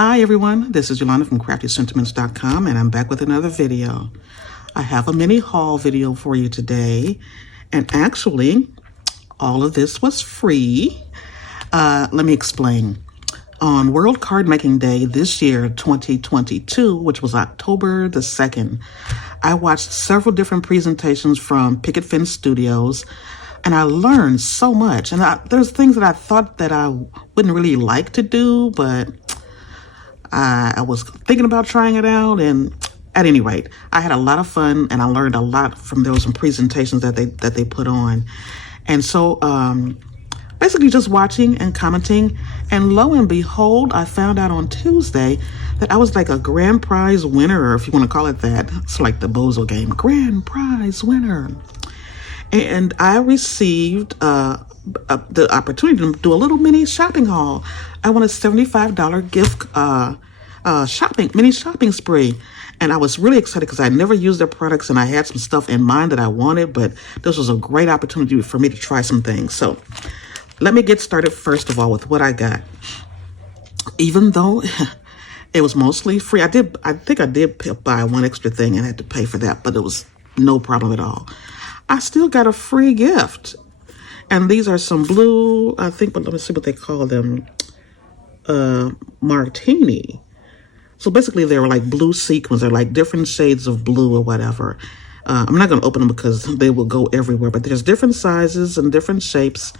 Hi everyone, this is Yolanda from CraftyScentiments.com and I'm back with another video. I have a mini haul video for you today, and actually all of this was free. Let me explain. On World Cardmaking Day this year, 2022, which was October the 2nd, I watched several different presentations from Picket Fence Studios, and I learned so much. And there's things that I thought that I wouldn't really like to do, but I was thinking about trying it out, and at any rate, I had a lot of fun and I learned a lot from those presentations that they put on. And so basically just watching and commenting, and lo and behold, I found out on Tuesday that I was like a grand prize winner, if you want to call it that. It's like the Bozo game, grand prize winner. And I received the opportunity to do a little mini shopping haul. I won a $75 gift mini shopping spree. And I was really excited because I never used their products and I had some stuff in mind that I wanted, but this was a great opportunity for me to try some things. So let me get started first of all with what I got. Even though it was mostly free, I think I did buy one extra thing and I had to pay for that, but it was no problem at all. I still got a free gift. And these are some blue, I think, but let me see what they call them. Martini. So basically they were like blue sequins. They're like different shades of blue or whatever. I'm not going to open them because they will go everywhere, but there's different sizes and different shapes.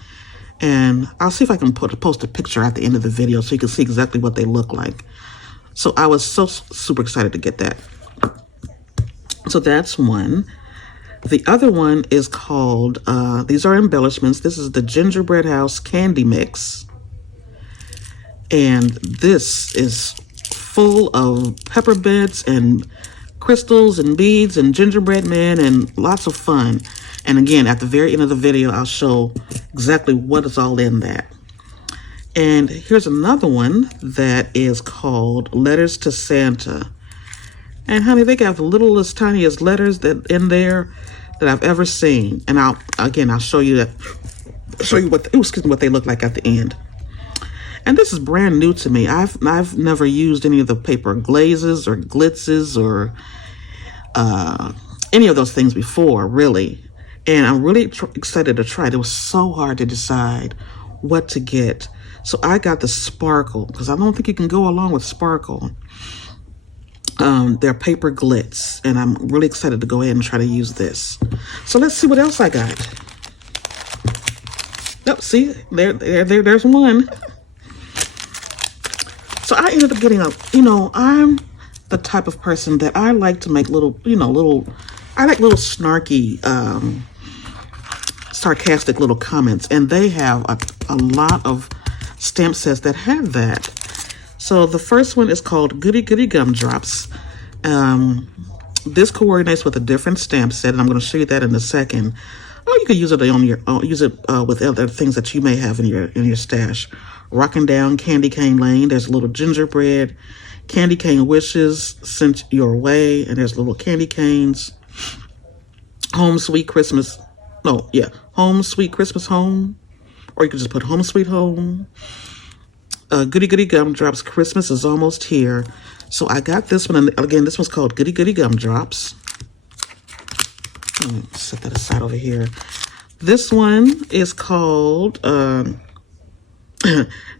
And I'll see if I can post a picture at the end of the video so you can see exactly what they look like. So I was so super excited to get that. So that's one. The other one is called, these are embellishments. This is the Gingerbread House Candy Mix. And this is full of peppermints and crystals and beads and gingerbread men and lots of fun. And again, at the very end of the video, I'll show exactly what is all in that. And here's another one that is called Letters to Santa. And honey, they got the littlest, tiniest letters that in there that I've ever seen. And I'll show you what they look like at the end. And this is brand new to me. I've never used any of the paper glazes or glitzes or any of those things before, really. And I'm really excited to try it. It was so hard to decide what to get. So I got the sparkle because I don't think you can go along with sparkle. They're paper glitz, and I'm really excited to go ahead and try to use this. So let's see what else I got. Oh, see, there's one. So I ended up getting I'm the type of person that I like to make little snarky, sarcastic little comments, and they have a lot of stamp sets that have that. So the first one is called Goody Gumdrops. This coordinates with a different stamp set, and I'm going to show you that in a second. Oh, you can use it on your with other things that you may have in your stash. Rocking Down Candy Cane Lane. There's a little gingerbread. Candy cane wishes sent your way, and there's little candy canes. Home Sweet Christmas. No, yeah, Home Sweet Christmas Home, or you can just put Home Sweet Home. Goody Gumdrops, Christmas is almost here. So I got this one, and again, this one's called Goody Gumdrops. Let me set that aside over here. This one is called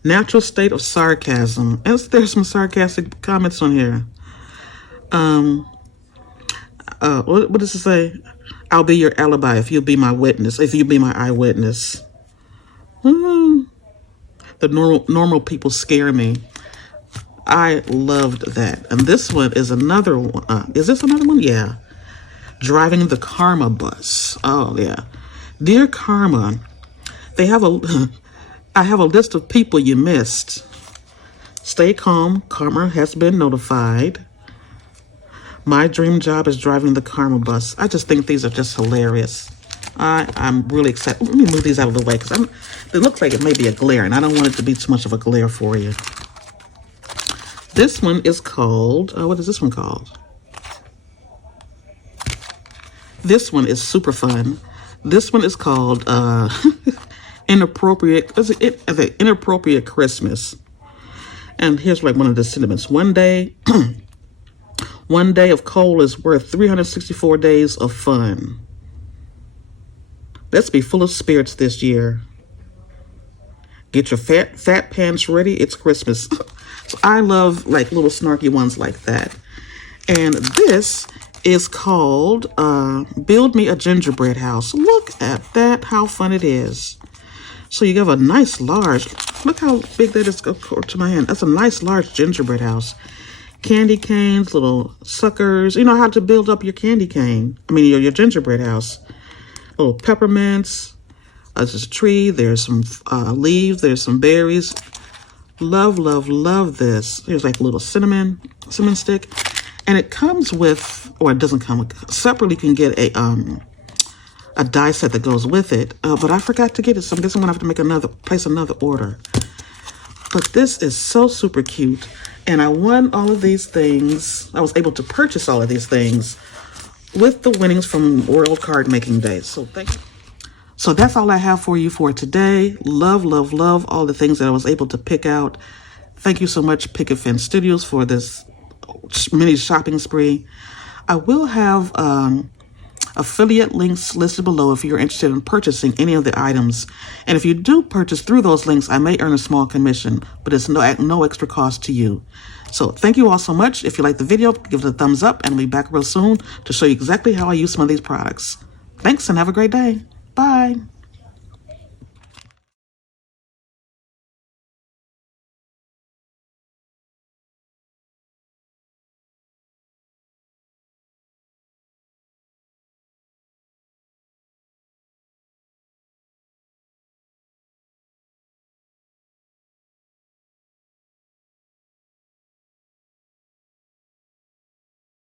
Natural State of Sarcasm. There's some sarcastic comments on here. What does it say? I'll be your alibi if you'll be my witness, if you be my eyewitness. The normal people scare me. I loved that. And this one is another one. Is this another one? Yeah. Driving the Karma Bus. Oh, yeah. Dear Karma, I have a list of people you missed. Stay calm. Karma has been notified. My dream job is driving the Karma Bus. I just think these are just hilarious. I'm really excited. Let me move these out of the way because it looks like it may be a glare, and I don't want it to be too much of a glare for you. This one is called, what is this one called? This one is super fun. This one is called Inappropriate Christmas. And here's like one of the sentiments. One day, one day of coal is worth 364 days of fun. Let's be full of spirits this year. Get your fat pants ready. It's Christmas. So I love like little snarky ones like that. And this is called Build Me a Gingerbread House. Look at that, how fun it is. So you have a nice large, look how big that is to my hand. That's a nice large gingerbread house. Candy canes, little suckers. You know how to build up your candy cane. I mean, your gingerbread house. Little peppermints. There's a tree. There's some leaves. There's some berries. Love, love, love this. Here's like a little cinnamon stick. And it comes with, or it doesn't come with, separately you can get a die set that goes with it. But I forgot to get it, so I guess I'm gonna have to place another order. But this is so super cute. And I won all of these things. I was able to purchase all of these things with the winnings from World Cardmaking Day. So thank you. So that's all I have for you for today. Love, love, love all the things that I was able to pick out. Thank you so much, Picket Fence Studios, for this mini shopping spree. I will have affiliate links listed below if you're interested in purchasing any of the items. And if you do purchase through those links, I may earn a small commission, but it's no extra cost to you. So thank you all so much. If you like the video, give it a thumbs up, and I'll be back real soon to show you exactly how I use some of these products. Thanks, and have a great day. Bye.